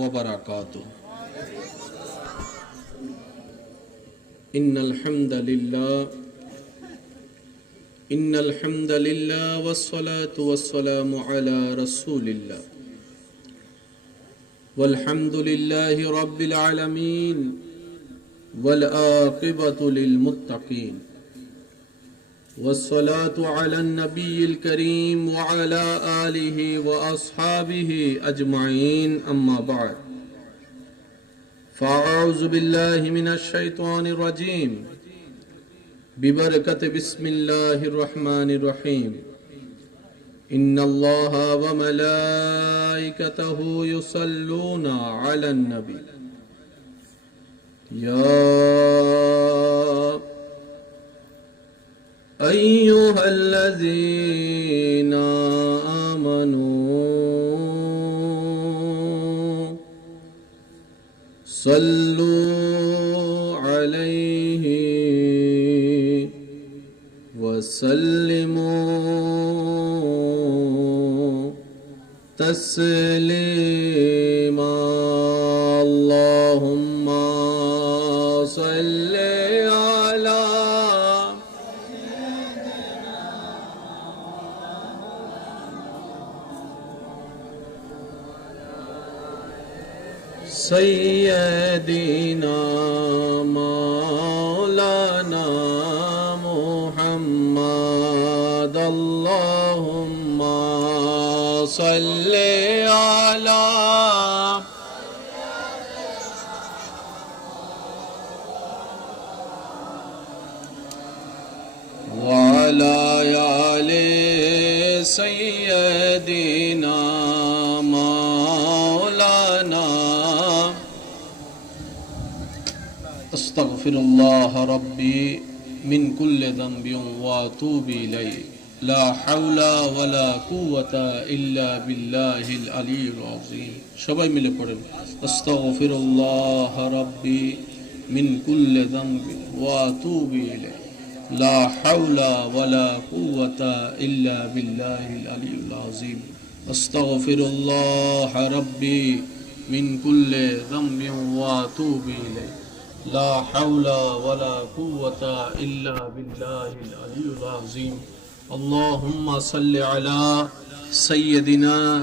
وبركاته. إن الحمد لله والصلاة والسلام على رسول الله والحمد لله رب العالمين والعاقبة للمتقين والصلاة على النبي الكريم وعلى آله وأصحابه أجمعين أما بعد فأعوذ بالله من الشيطان الرجيم ببركة بسم الله الرحمن الرحيم إن الله وملائكته يصلون على النبي يا أيها الذين آمنوا صلوا عليه وسلموا تسليما اللهم صل على سيدنا مولانا محمد اللهم صل على وعلى آل سيدنا مولانا أستغفر الله ربي من كل ذنب وأتوب إليه لا حول ولا قوة إلا بالله العلي العظيم সবাই মিলে পড়েন أستغفر الله ربي من كل ذنب وأتوب إليه لا حول ولا قوة إلا بالله العلي العظيم أستغفر الله ربي من كل ذنب وأتوب إليه لا حول ولا قوة إلا بالله العلي العظيم اللهم صل على سيدنا